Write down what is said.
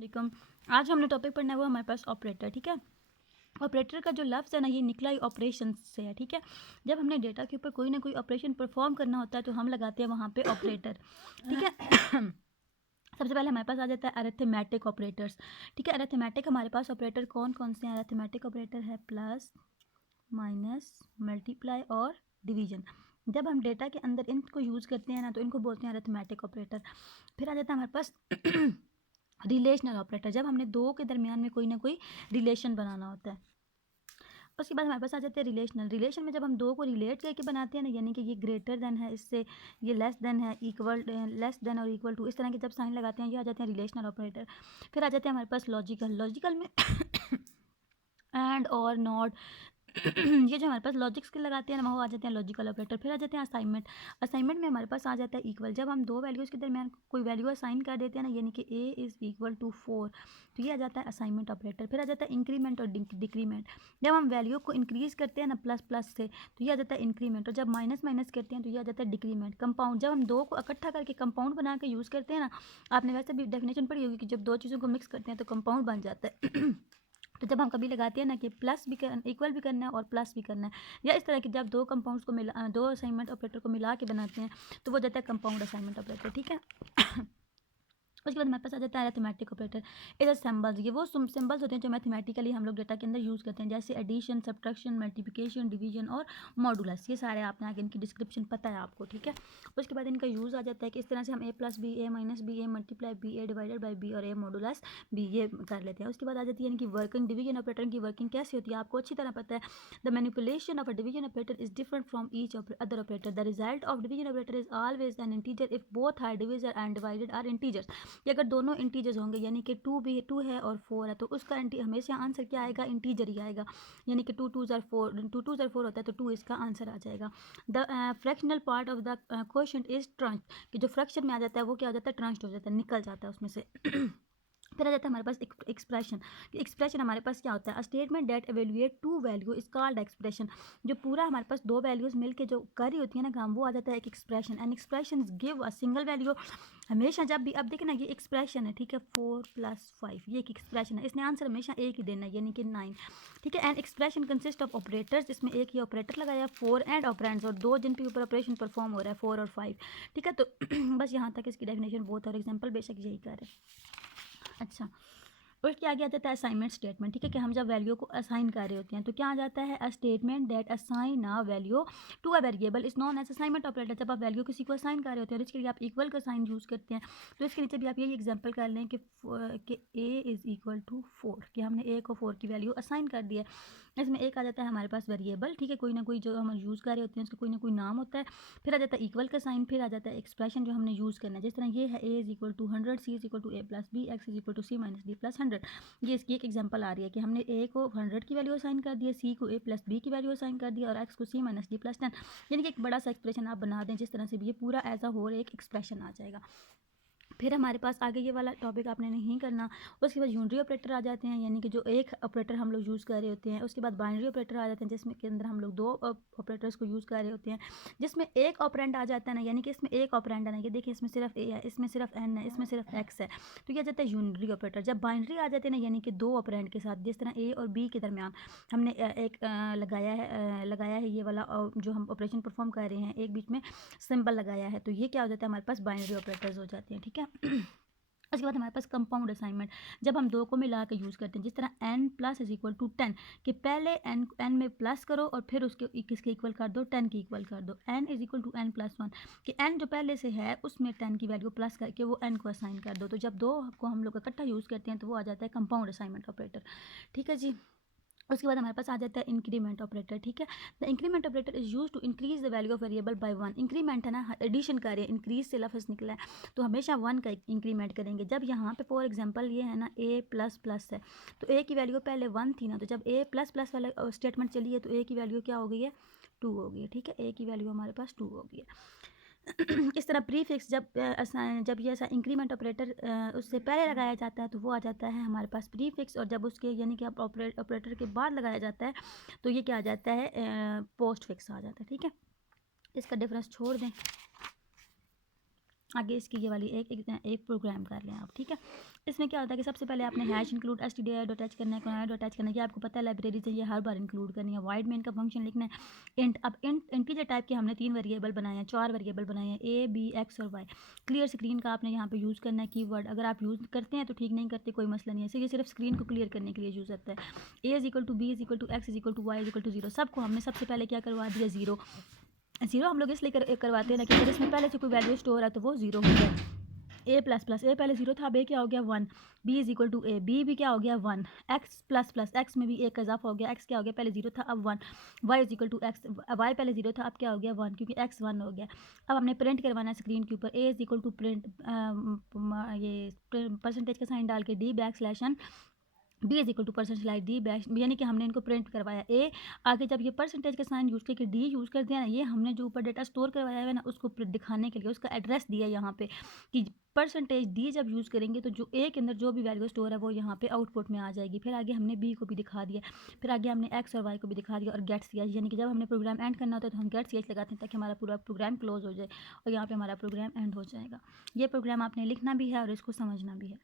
वालेकुम। आज हमने टॉपिक पढ़ना है वो हमारे पास ऑपरेटर, ठीक है। ऑपरेटर का जो लफ्ज़ है ना ये निकला ही ऑपरेशन से है, ठीक है। जब हमने डेटा के ऊपर कोई ना कोई ऑपरेशन परफॉर्म करना होता है तो हम लगाते हैं वहाँ पे ऑपरेटर, ठीक है। सबसे पहले हमारे पास आ जाता है अरिथमेटिक ऑपरेटर्स, ठीक है। अरिथमेटिक हमारे पास ऑपरेटर कौन कौन से हैं? अरिथमेटिक ऑपरेटर है प्लस, माइनस, मल्टीप्लाई और डिवीजन। जब हम डेटा के अंदर इनको यूज़ करते हैं ना तो इनको बोलते हैं अरिथमेटिक ऑपरेटर। फिर आ जाता है हमारे पास रिलेशनल ऑपरेटर, जब हमने दो के दरमियान में कोई ना कोई रिलेशन बनाना होता है। उसके बाद हमारे पास आ जाते हैं रिलेशनल। रिलेशन में जब हम दो को रिलेट करके बनाते हैं ना, यानी कि ये ग्रेटर देन है इससे, ये लेस देन है, इक्वल, लेस देन और इक्वल टू, इस तरह के जब साइन लगाते हैं ये आ जाते हैं रिलेशनल ऑपरेटर। फिर आ जाते हैं हमारे पास लॉजिकल। लॉजिकल में एंड और नॉट ये जो हमारे पास लॉजिक्स के लगाते हैं ना वो आ जाते हैं लॉजिकल ऑपरेटर। फिर आ जाते हैं असाइनमेंट। असाइनमेंट में हमारे पास आ जाता है इक्वल। जब हम दो वैल्यूज़ के दरमियान कोई वैल्यू असाइन कर देते हैं ना, यानी कि a इज़ इक्वल टू 4, तो ये आ जाता है असाइनमेंट ऑपरेटर। फिर आ जाता है इंक्रीमेंट और डिक्रीमेंट। जब हम वैल्यू को इंक्रीज़ करते हैं ना प्लस प्लस से तो ये आ जाता है इंक्रीमेंट, और जब माइनस माइनस करते हैं तो ये आ जाता है डिक्रीमेंट। कंपाउंड, जब हम दो को इकट्ठा करके कंपाउंड बना के यूज़ करते हैं ना, आपने वैसे भी डेफिनेशन पढ़ी होगी कि जब दो चीज़ों को मिक्स करते हैं तो कंपाउंड बन जाता है। तो जब हम कभी लगाते हैं ना कि प्लस भी कर, इक्वल भी करना है और प्लस भी करना है, या इस तरह की जब दो कंपाउंड्स को मिला, दो असाइनमेंट ऑपरेटर को मिला के बनाते हैं तो वो जाता है कंपाउंड असाइनमेंट ऑपरेटर, ठीक है। उसके बाद हमारे पास आ जाता है अरिथमेटिक ऑपरेटर। इधर सिंबल्स, ये वो सिंबल्स होते हैं जो मैथमेटिकली हम लोग डेटा के अंदर यूज़ करते हैं, जैसे एडिशन, सब्ट्रैक्शन, मल्टीप्लिकेशन, डिवीजन और मॉडुलस। ये सारे आपने आगे इनकी डिस्क्रिप्शन पता है आपको, ठीक है। उसके बाद इनका यूज़ आ जाता है कि इस तरह से हम a plus B, A minus B, A multiply B, A divided by B और ए मॉडुलस बी, ये कर लेते हैं। उसके बाद आ जाती है इनकी वर्किंग। डिवीजन ऑपरेटर की वर्किंग कैसे होती है आपको अच्छी तरह पता है। The manipulation of a division operator is different from each other operator. The result of division operator is always an integer if both are divisor and divided are integers. कि अगर दोनों इंटीजर्स होंगे, यानी कि 2 है और 4 है, तो उसका हमेशा आंसर क्या आएगा? इंटीजर ही आएगा। यानी कि 2 2 ज़ार 4 होता है तो 2 इसका आंसर आ जाएगा। The fractional part of the question is trench, कि जो फ्रैक्शन में आ जाता है वो क्या हो जाता है? ट्रंच्ड हो जाता है, निकल जाता है उसमें से। फिर आ जाता है हमारे पास एक्सप्रेशन। एक्सप्रेशन हमारे पास क्या होता है? A statement that evaluate to value is called expression. जो पूरा हमारे पास दो वैल्यूज़ मिलके जो कर रही होती है ना काम, वो आ जाता है एक expression. And expression give a single value. हमेशा जब भी, अब देखिए ना, ये एक्सप्रेशन है, ठीक है, 4 + 5, ये एक एक्सप्रेशन है, इसने आंसर हमेशा एक ही देना है, यानी कि 9, ठीक है। And expression consist of operators, इसमें एक ही ऑपरेटर लगाया, 4 एंड ऑपरेंड्स, और दो जिन पे ऊपर ऑपरेशन परफॉर्म हो रहा है, 4 और 5, ठीक है। तो बस यहाँ तक इसकी डेफिनेशन बहुत, और एग्जाम्पल बेशक यही कर रहे हैं। अच्छा, उसके आगे आ जाता है असाइनमेंट स्टेटमेंट, ठीक है, कि हम जब वैल्यू को असाइन कर रहे होते हैं तो क्या आ जाता है? A statement that assign a value to a variable is known as assignment operator. जब आप वैल्यू किसी को असाइन कर रहे होते हैं और इसके लिए आप इक्वल का साइन यूज़ करते हैं, तो इसके नीचे भी आप यही एग्जांपल कर लें कि a इज़ इक्वल टू 4, कि हमने a को 4 की वैल्यू असाइन कर दी है। इसमें एक आ जाता है हमारे पास वेरिएबल, ठीक है, कोई ना कोई जो हम यूज़ कर रहे होते हैं उसका कोई ना कोई नाम होता है। फिर आ जाता है इक्वल का साइन, फिर आ जाता है एक्सप्रेशन जो हमने यूज़ करना है। जिस तरह ये है a is equal to 100, c is equal to a plus b, x is equal to c minus d plus 100। ये इसकी एक एग्जांपल आ रही है कि हमने a को 100 की वैल्यू असाइन कर दी है, c को a प्लस b की वैल्यू असाइन कर दी और x को c माइनस d प्लस 10, यानी कि एक बड़ा सा एक्सप्रेशन आप बना दें जिस तरह से भी ये पूरा एज अ होल एक एक्सप्रेशन आ जाएगा। फिर हमारे पास आगे ये वाला टॉपिक आपने नहीं करना। उसके बाद यूनरी ऑपरेटर आ जाते हैं, यानी कि जो एक ऑपरेटर हम लोग यूज़ कर रहे होते हैं। उसके बाद बाइनरी ऑपरेटर आ जाते हैं जिसमें के अंदर हम लोग दो ऑपरेटर्स को यूज़ कर रहे होते हैं, जिसमें एक ऑपरेंड आ जाता है ना, यानी कि इसमें एक ऑपरेंड है ना, ये देखिए इसमें सिर्फ a है, इसमें सिर्फ n है, इसमें सिर्फ x है, तो ये आ जाता है यूनरी ऑपरेटर। जब बाइनरी आ जाते हैं ना, यानी कि दो ऑपरेंड के साथ, जिस तरह a और b के दरमियान हमने एक लगाया है ये वाला जो हम ऑपरेशन परफॉर्म कर रहे हैं, एक बीच में सिंबल लगाया है, तो ये क्या हो जाता है? हमारे पास बाइनरी ऑपरेटर्स हो जाते हैं, ठीक है। उसके बाद हमारे पास कंपाउंड असाइनमेंट, जब हम दो को मिला के यूज़ करते हैं, जिस तरह n plus is equal to 10, कि पहले n में प्लस करो और फिर उसके किसके इक्वल कर दो? 10 के इक्वल कर दो। n is equal to n plus 1, कि n जो पहले से है उसमें 10 की वैल्यू प्लस करके वो n को असाइन कर दो। तो जब दो को हम लोग इकट्ठा यूज़ करते हैं तो वो आ जाता है कंपाउंड असाइनमेंट ऑपरेटर, ठीक है जी। उसके बाद हमारे पास आ जाता है इंक्रीमेंट ऑपरेटर, ठीक है। The increment operator is use to increase the value of variable by 1। Increment है ना, एडिशन कर रहे हैं, इंक्रीज से लफ्ज़ निकला है तो हमेशा 1 का इंक्रीमेंट करेंगे। जब यहाँ पे फॉर एग्जांपल ये है ना a प्लस प्लस है, तो a की वैल्यू पहले 1 थी ना, तो जब a प्लस प्लस वाला स्टेटमेंट चली है तो a की वैल्यू क्या हो गई है? 2 हो गई है, ठीक है। a की वैल्यू हमारे पास 2 हो गई है। इस तरह प्रीफिक्स जब ये ऐसा इंक्रीमेंट ऑपरेटर उससे पहले लगाया जाता है तो वो आ जाता है हमारे पास प्रीफिक्स, और जब उसके यानी कि आप ऑपरेटर के बाद लगाया जाता है तो ये क्या आ जाता है? पोस्ट फिक्स आ जाता है, ठीक है। इसका डिफरेंस छोड़ दें। आगे इसकी ये वाली एक प्रोग्राम कर लें आप, ठीक है। इसमें क्या होता है कि सबसे पहले आपने हैश इंक्लूड stdio.h करना है, canary.h करना है, ये आपको पता है लाइब्रेरी से ये हर बार इंक्लूड करनी है। वाइड मेन का फंक्शन लिखना है। इंट, अब इंटीजर टाइप के हमने 3 वेरिएबल बनाए हैं, 4 वेरिएबल बनाए हैं, ए बी एक्स और वाई। क्लियर स्क्रीन का आपने यहाँ पे यूज़ करना है कीवर्ड। अगर आप यूज़ करते हैं तो ठीक, नहीं करते कोई मसला नहीं है, ये सिर्फ स्क्रीन को क्लियर करने के लिए यूज़ होता है। A is equal to b is equal to x is equal to y is equal to 0, सबको हमने सबसे पहले क्या करवा दिया, 0। हम लोग इसलिए करवाते हैं ना कि अगर इसमें पहले से कोई वैल्यू स्टोर है तो वो 0 हो जाए। ए प्लस प्लस, ए पहले 0 था, अब ए क्या हो गया 1। B is equal to A, B भी क्या हो गया 1। एक्स प्लस प्लस, एक्स में भी एक का इजाफा हो गया, एक्स क्या हो गया, पहले 0 था अब 1। Y is equal to X, Y पहले 0 था अब क्या हो गया 1, क्योंकि एक्स 1 हो गया। अब हमने प्रिंट करवाना है स्क्रीन के ऊपर, A is equal to print, ये परसेंटेज का साइन डाल के D back slash N, B is equal to percent slide D bash, यानी कि हमने इनको प्रिंट करवाया ए। आगे जब ये परसेंटेज का साइन यूज़ करके डी यूज़ कर दिया ना, ये हमने जो ऊपर डेटा स्टोर करवाया है ना उसको दिखाने के लिए उसका एड्रेस दिया यहाँ पे कि परसेंटेज डी जब यूज़ करेंगे तो जो ए के अंदर जो भी वैल्यू स्टोर है वो यहाँ पे आउटपुट में आ जाएगी। फिर आगे हमने बी को भी दिखा दिया, फिर आगे हमने एक्स और वाई को भी दिखा दिया, और गेट सी एच, यानी कि जब हमने प्रोग्राम एंड करना होता है तो हम गेट सी एच लगाते हैं ताकि हमारा पूरा प्रोग्राम क्लोज हो जाए और यहाँ पे हमारा प्रोग्राम एंड हो जाएगा। ये प्रोग्राम आपने लिखना भी है और इसको समझना भी है।